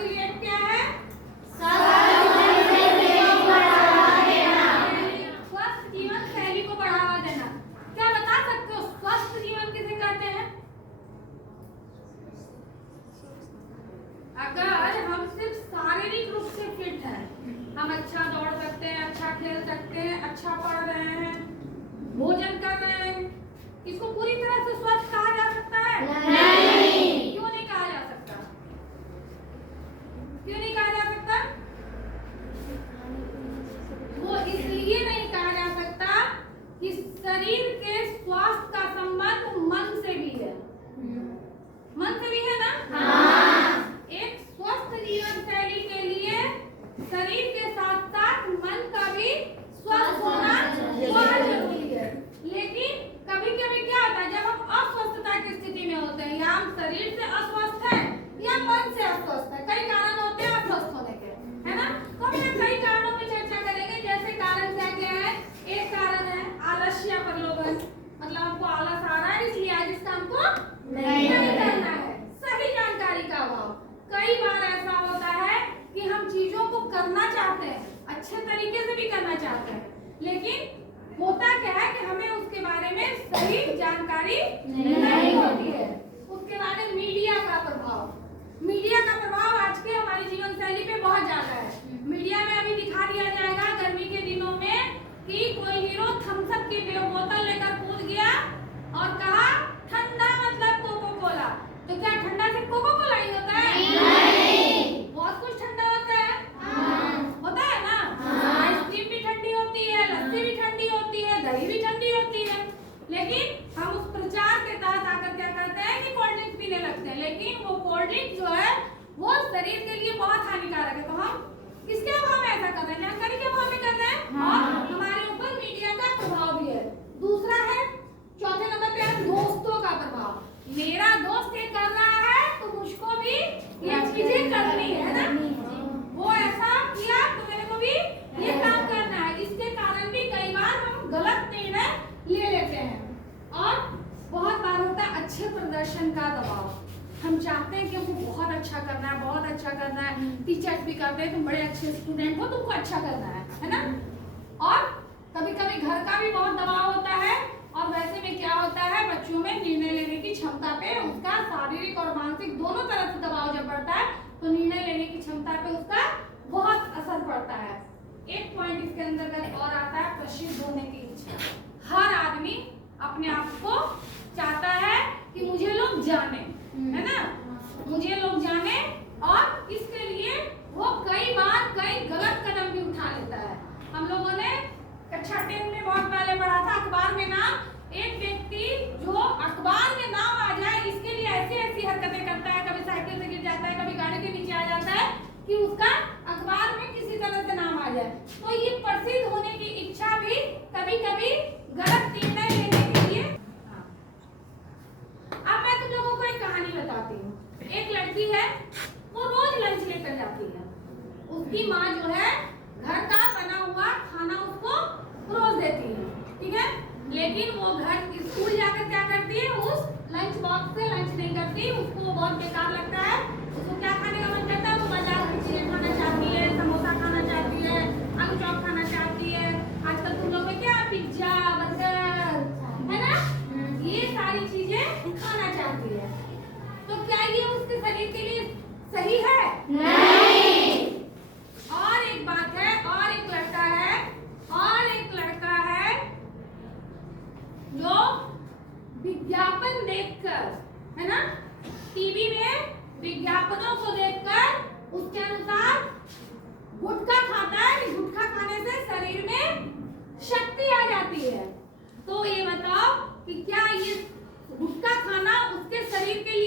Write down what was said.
Affiliate क्या है? स्वस्थ जीवन शैली को बढ़ावा देना। क्या बता सकते हो स्वस्थ जीवन किसे कहते हैं? अगर हम सिर्फ शारीरिक रूप से फिट हैं, हम अच्छा दौड़ सकते हैं, अच्छा खेल सकते हैं, अच्छा पढ़ रहे हैं, भोजन कर रहे हैं, इसको पूरी तरह से स्वस्थ कहा जा सकता है? नहीं। क्यों नहीं कहा जा सकता? क्यों नहीं कहा जा सकता? वो इसलिए नहीं कहा जा सकता कि शरीर के स्वास्थ्य का संबंध मन से भी है। मन से भी है ना? हाँ। एक स्वस्थ जीवन शैली के लिए शरीर के साथ साथ मन का भी स्वस्थ होना बहुत जरूरी है। लेकिन कभी कभी क्या होता है, जब हम अस्वस्थता की स्थिति में होते हैं, या हम शरीर से अस्वस्थ हैं या मन से अस्वस्थ है, कई कारण होते हैं अस्वस्थ होने के, है ना? तो हम कई कारणों की चर्चा करेंगे। जैसे कारण क्या क्या है? एक कारण है आलस्य प्रलोभन, मतलब हमको आलस आ रहा है इसलिए आज इस काम को नहीं करना है। सही जानकारी का अभाव। कई बार ऐसा होता है कि हम चीजों को करना चाहते हैं, अच्छे तरीके से भी करना चाहते हैं, लेकिन होता क्या है कि हमें उसके बारे में सही जानकारी नहीं होती है। उसके बाद मीडिया का प्रभाव। मीडिया का प्रभाव आज के हमारी जीवन शैली पे बहुत ज्यादा है। मीडिया में अभी दिखा दिया जाएगा गर्मी के दिनों में कि कोई हीरो थम्स अप की बोतल लेकर कूद गया और कहा ठंडा मतलब कोको कोला। तो क्या ठंडा से कोको कोला ही होता है? नहीं। बहुत कुछ ठंडा होता है। हाँ। होता है ना? हाँ। आइसक्रीम भी ठंडी होती है, लस्सी भी ठंडी होती है, दही भी ठंडी होती है, लेकिन हम उस प्रचार के तहत आकर क्या करते हैं कि कोल्ड ड्रिंक पीने लगते हैं। लेकिन वो कोल्ड ड्रिंक जो है वो शरीर के लिए बहुत हानिकारक है। तो हम किसके अभाव में ऐसा कर रहे हैं? जानकारी के अभाव में कर रहे हैं। हाँ। और हमारे ऊपर मीडिया का प्रभाव भी है। दूसरा है, चौथे नंबर पे है दोस्तों का प्रभाव। मेरा दोस्त ये कर रहा है तो मुझको भी ये चीजें करनी है ना, वो ऐसा किया तो मेरे को भी ये काम करना है। इसके कारण भी कई बार हम गलत निर्णय ले लेते हैं। और बहुत बार होता है अच्छे प्रदर्शन का दबाव। हम चाहते हैं कि हमको बहुत अच्छा करना है, बहुत अच्छा करना है। टीचर्स भी कहते हैं तुम बड़े अच्छे स्टूडेंट हो, तुमको अच्छा करना है ना? और कभी कभी घर का भी बहुत दबाव होता है। और वैसे में क्या होता है, बच्चों में निर्णय लेने की क्षमता पे उसका शारीरिक और मानसिक दोनों तरफ से दबाव जब बढ़ता है तो निर्णय लेने की क्षमता पे उसका बहुत असर पड़ता है। एक पॉइंट इसके अंतर्गत और आता है प्रसिद्ध होने की इच्छा। हर आदमी अपने आप को चाहता है कि मुझे लोग जाने, है ना? मुझे लोग जाने, और इसके लिए वो कई बार कई गलत कदम भी उठा लेता है। हम लोगों ने कक्षा 10 में बहुत पहले पढ़ा था अखबार में नाम। एक व्यक्ति जो अखबार में नाम आ जाए इसके लिए ऐसी ऐसी हरकतें करता है, कभी साइकिल से गिर जाता है, कभी गाड़ी के नीचे आ जाता है कि उसका अखबार में किसी तरह से नाम आ जाए। तो ये प्रसिद्ध होने की इच्छा भी कभी कभी गलत निर्णय लेने के लिए। अब मैं तुम लोगों को एक कहानी बताती हूँ। एक लड़की है, वो रोज लंच लेकर जाती है। उसकी माँ जो है घर का बना हुआ खाना उसको रोज देती है, ठीक है? लेकिन वो घर स्कूल जाकर क्या करती है, उस लंच बॉक्स से लंच नहीं करती। उसको वो बहुत बेकार लगता है। उसको क्या खाने का मन करता है? वो बाजार की चीजें खाना चाहती है, समोसा खाना चाहती है, आलू चॉप खाना चाहती है। आजकल तुम लोग में क्या पिज्जा, बर्गर, है ना? ये सारी चीजें खाना चाहती है। तो क्या ये उसके शरीर के लिए सही है? नहीं। और एक बात है, और एक लड़का है जो विज्ञापन देखकर, है ना, टीवी में विज्ञापनों को देखकर उसके अनुसार गुटखा खाता है। गुटखा खाने से शरीर में शक्ति आ जाती है। तो ये बताओ कि क्या ये गुटखा खाना उसके शरीर के